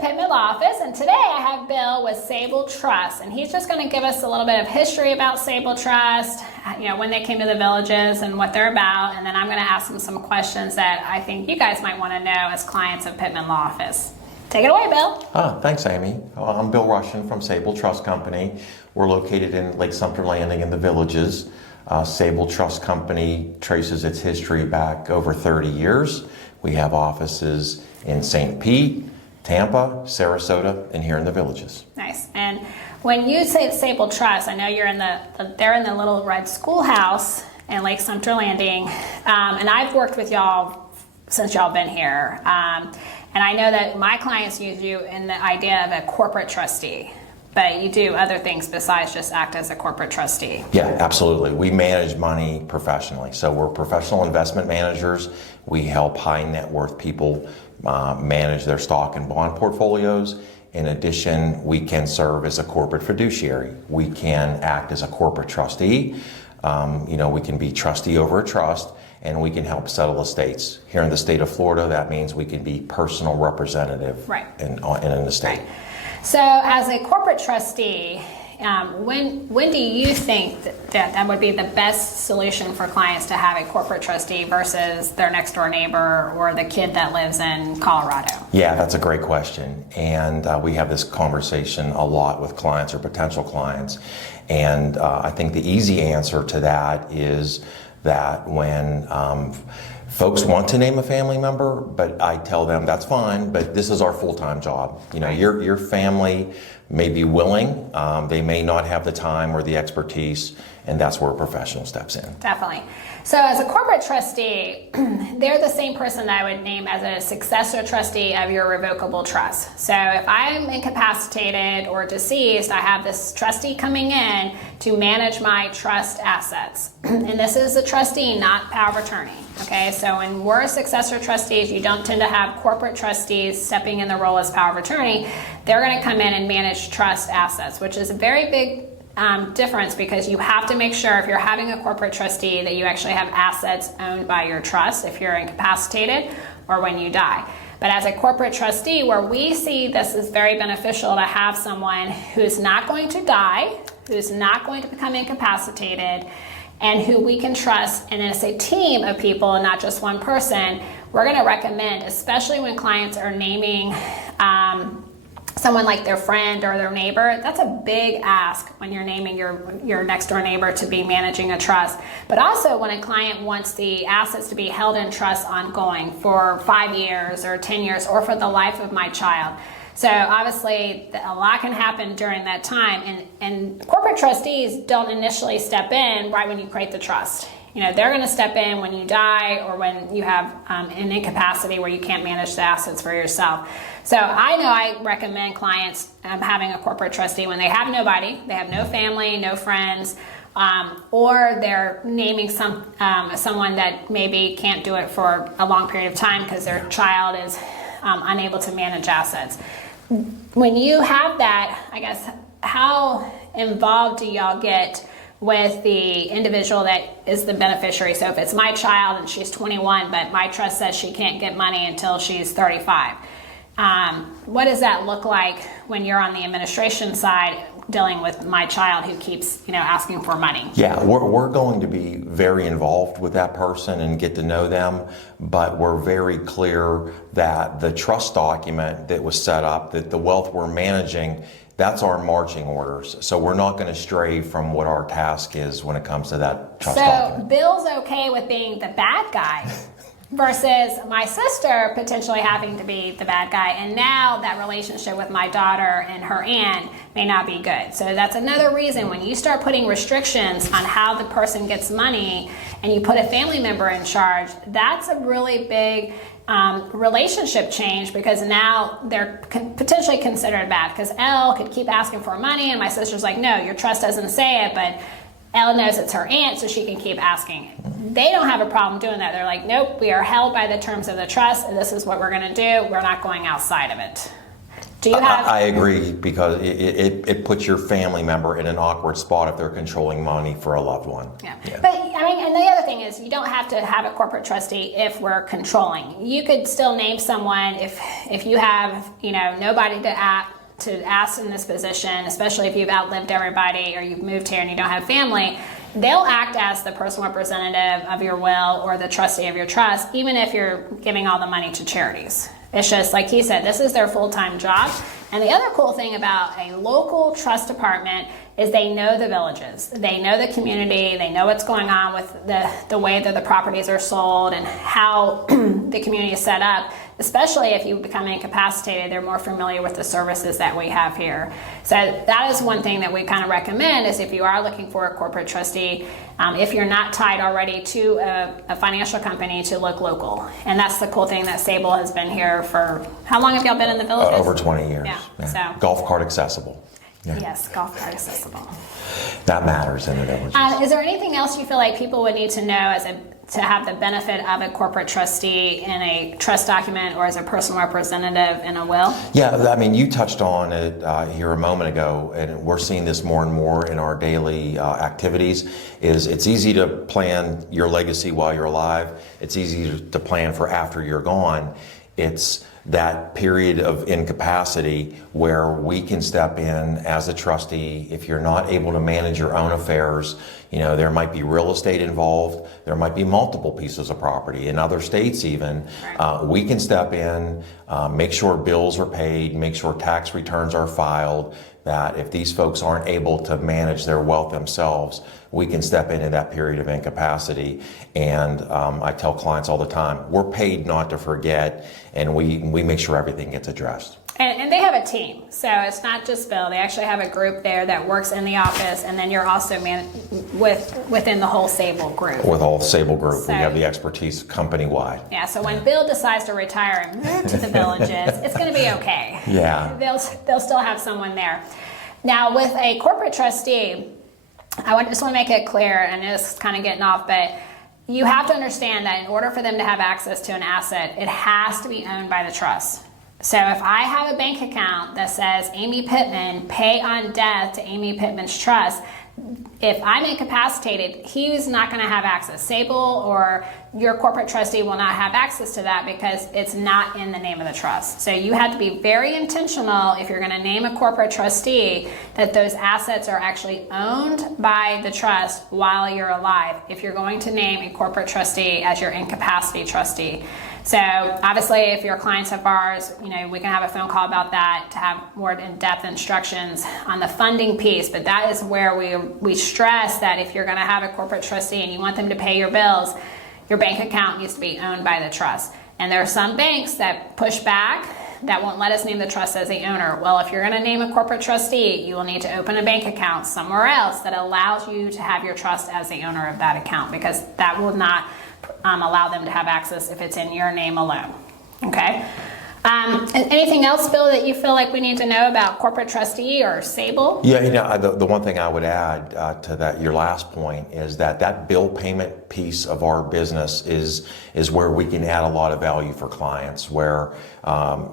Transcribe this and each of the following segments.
Pittman Law Office, and today I have Bill with Sabal Trust, and he's just going to give us a little bit of history about Sabal Trust, when they came to the villages and what they're about, and then I'm going to ask him some questions that I think you guys might want to know as clients of Pittman Law Office. Take it away, Bill. Thanks, Amy. I'm Bill Rushin from Sabal Trust Company. We're located in Lake Sumter Landing in the Villages. Sabal Trust Company traces its history back over 30 years. We have offices in St. Pete, Tampa, Sarasota, and here in the Villages. Nice. And when you say Sabal Trust, I know they're in the little red schoolhouse in Lake Sumter Landing, and I've worked with y'all since y'all been here. And I know that my clients use you in the idea of a corporate trustee, but you do other things besides just act as a corporate trustee. Yeah, absolutely. We manage money professionally. So we're professional investment managers. We help high net worth people manage their stock and bond portfolios. In addition, we can serve as a corporate fiduciary. We can act as a corporate trustee. We can be trustee over a trust, and we can help settle estates. Here in the state of Florida, that means we can be personal representative in an estate. Right. So as a corporate trustee, when do you think that would be the best solution for clients to have a corporate trustee versus their next door neighbor or the kid that lives in Colorado? Yeah, that's a great question. And we have this conversation a lot with clients or potential clients. And I think the easy answer to that is that when folks want to name a family member, but I tell them that's fine, but this is our full-time job. Your family may be willing, they may not have the time or the expertise, and that's where a professional steps in. Definitely. So as a corporate trustee, they're the same person that I would name as a successor trustee of your revocable trust. So if I'm incapacitated or deceased, I have this trustee coming in to manage my trust assets. And this is a trustee, not power of attorney. Okay, so when we're successor trustees, you don't tend to have corporate trustees stepping in the role as power of attorney. They're going to come in and manage trust assets, which is a very big difference, because you have to make sure if you're having a corporate trustee that you actually have assets owned by your trust if you're incapacitated or when you die. But as a corporate trustee, where we see this is very beneficial to have someone who's not going to die, who's not going to become incapacitated, and who we can trust, and it's a team of people and not just one person, we're going to recommend, especially when clients are naming someone like their friend or their neighbor. That's a big ask when you're naming your next door neighbor to be managing a trust. But also when a client wants the assets to be held in trust ongoing for 5 years or 10 years or for the life of my child. So obviously a lot can happen during that time, and corporate trustees don't initially step in right when you create the trust. They're going to step in when you die or when you have an incapacity where you can't manage the assets for yourself. So I know I recommend clients having a corporate trustee when they have nobody, they have no family, no friends, or they're naming someone that maybe can't do it for a long period of time because their child is unable to manage assets. When you have that, I guess, how involved do y'all get with the individual that is the beneficiary? So if it's my child and she's 21, but my trust says she can't get money until she's 35, what does that look like when you're on the administration side dealing with my child who keeps asking for money? Yeah, we're going to be very involved with that person and get to know them, but we're very clear that the trust document that was set up, that the wealth we're managing, that's our marching orders. So we're not going to stray from what our task is when it comes to that trust document. So Bill's okay with being the bad guy versus my sister potentially having to be the bad guy, and now that relationship with my daughter and her aunt may not be good. So that's another reason when you start putting restrictions on how the person gets money and you put a family member in charge, that's a really big relationship change, because now they're potentially considered bad, because Elle could keep asking for money and my sister's like, no, your trust doesn't say it, but Elle knows it's her aunt, so she can keep asking. They don't have a problem doing that. They're like, nope, we are held by the terms of the trust, and this is what we're going to do. We're not going outside of it. Do you have? I agree, because it puts your family member in an awkward spot if they're controlling money for a loved one. Yeah. But I mean, And the other thing is, you don't have to have a corporate trustee if we're controlling. You could still name someone if you have, nobody to ask in this position, especially if you've outlived everybody or you've moved here and you don't have family. They'll act as the personal representative of your will or the trustee of your trust, even if you're giving all the money to charities. It's just like he said, this is their full-time job. And the other cool thing about a local trust department is they know the villages, they know the community, they know what's going on with the way that the properties are sold and how the community is set up. Especially if you become incapacitated, they're more familiar with the services that we have here. So that is one thing that we kind of recommend is if you are looking for a corporate trustee, if you're not tied already to a financial company, to look local. And that's the cool thing that Sabal has been here for, how long have y'all been in the villages? Over 20 years. Yeah. So, golf cart accessible. Yeah. Yes, golf cart accessible. That matters in the villages. Is there anything else you feel like people would need to know to have the benefit of a corporate trustee in a trust document or as a personal representative in a will? Yeah, I mean, you touched on it here a moment ago, and we're seeing this more and more in our daily activities, is it's easy to plan your legacy while you're alive. It's easy to plan for after you're gone. It's that period of incapacity where we can step in as a trustee. If you're not able to manage your own affairs, there might be real estate involved, there might be multiple pieces of property in other states even. We can step in, make sure bills are paid, make sure tax returns are filed, that if these folks aren't able to manage their wealth themselves, we can step into that period of incapacity. And I tell clients all the time, we're paid not to forget, and we make sure everything gets addressed. And they have a team, so it's not just Bill. They actually have a group there that works in the office, and then you're also within the whole Sabal group. With all Sabal group, So, we have the expertise company-wide. Yeah, so when Bill decides to retire and move to the villages, it's going to be okay. Yeah. They'll still have someone there. Now, with a corporate trustee, I just want to make it clear, and this is kind of getting off, but you have to understand that in order for them to have access to an asset, it has to be owned by the trust. So if I have a bank account that says Amy Pittman, pay on death to Amy Pittman's trust, if I'm incapacitated, he's not going to have access. Sabal or your corporate trustee will not have access to that because it's not in the name of the trust. So you have to be very intentional if you're going to name a corporate trustee that those assets are actually owned by the trust while you're alive, if you're going to name a corporate trustee as your incapacity trustee. So obviously if you're clients of ours, we can have a phone call about that to have more in-depth instructions on the funding piece, but that is where we stress that if you're going to have a corporate trustee and you want them to pay your bills, your bank account needs to be owned by the trust. And there are some banks that push back, that won't let us name the trust as the owner. Well, if you're going to name a corporate trustee, you will need to open a bank account somewhere else that allows you to have your trust as the owner of that account, because that will not allow them to have access if it's in your name alone. Okay. Anything else, Bill, that you feel like we need to know about corporate trustee or Sabal? Yeah, the one thing I would add to that, your last point, is that bill payment piece of our business is where we can add a lot of value for clients, where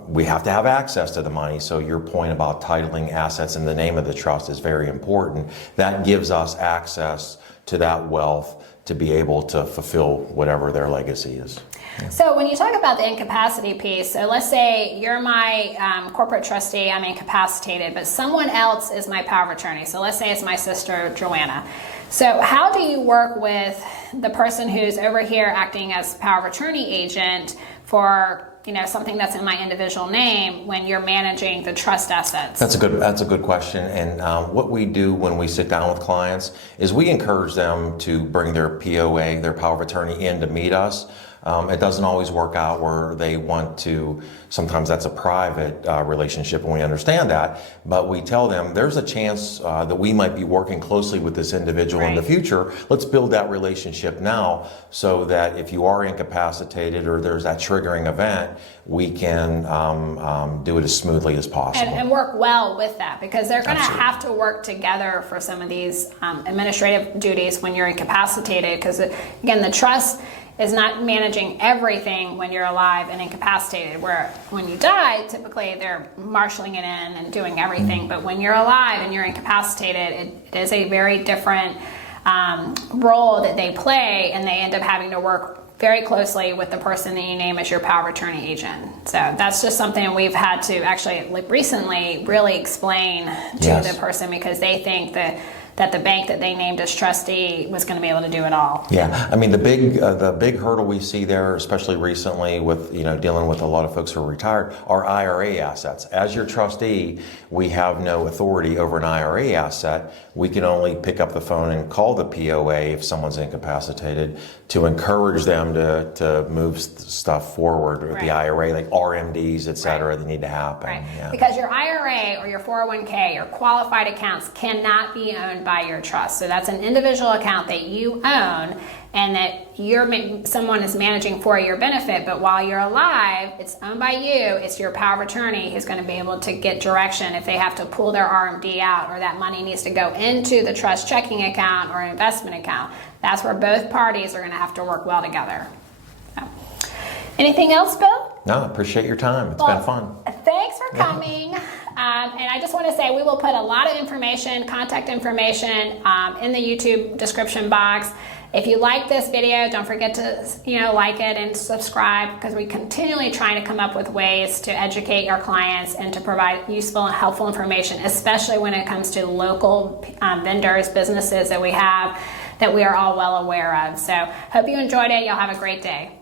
we have to have access to the money. So your point about titling assets in the name of the trust is very important. That gives us access to that wealth to be able to fulfill whatever their legacy is. So when you talk about the incapacity piece, so let's say you're my corporate trustee, I'm incapacitated, but someone else is my power of attorney. So let's say it's my sister, Joanna. So how do you work with the person who's over here acting as power of attorney agent for something that's in my individual name when you're managing the trust assets? That's a good question. And what we do when we sit down with clients is we encourage them to bring their POA, their power of attorney, in to meet us. It doesn't always work out where they want to. Sometimes that's a private relationship, and we understand that. But we tell them there's a chance that we might be working closely with this individual in the future. Let's build that relationship now, so that if you are incapacitated or there's that triggering event, we can do it as smoothly as possible. And work well with that, because they're going to have to work together for some of these administrative duties when you're incapacitated. Because again, the trust is not managing everything when you're alive and incapacitated, where when you die, typically they're marshaling it in and doing everything. But when you're alive and you're incapacitated, it is a very different role that they play, and they end up having to work very closely with the person that you name as your power of attorney agent. So that's just something we've had to actually recently really explain to the person, because they think that the bank that they named as trustee was going to be able to do it all. Yeah, I mean the big hurdle we see there, especially recently with dealing with a lot of folks who are retired, are IRA assets. As your trustee, we have no authority over an IRA asset. We can only pick up the phone and call the POA if someone's incapacitated to encourage them to move stuff forward with the IRA, like RMDs, et cetera, that need to happen. Right. Yeah. Because your IRA or your 401k or qualified accounts cannot be owned by your trust. So that's an individual account that you own and that someone is managing for your benefit. But while you're alive, it's owned by you. It's your power of attorney who's going to be able to get direction if they have to pull their RMD out, or that money needs to go into the trust checking account or investment account. That's where both parties are going to have to work well together. So, anything else, Bill? No, appreciate your time. It's been fun. Thanks for coming. And I just want to say we will put a lot of information, contact information in the YouTube description box. If you like this video, don't forget to like it and subscribe, because we continually trying to come up with ways to educate our clients and to provide useful and helpful information, especially when it comes to local vendors, businesses that we have that we are all well aware of. So hope you enjoyed it. Y'all have a great day.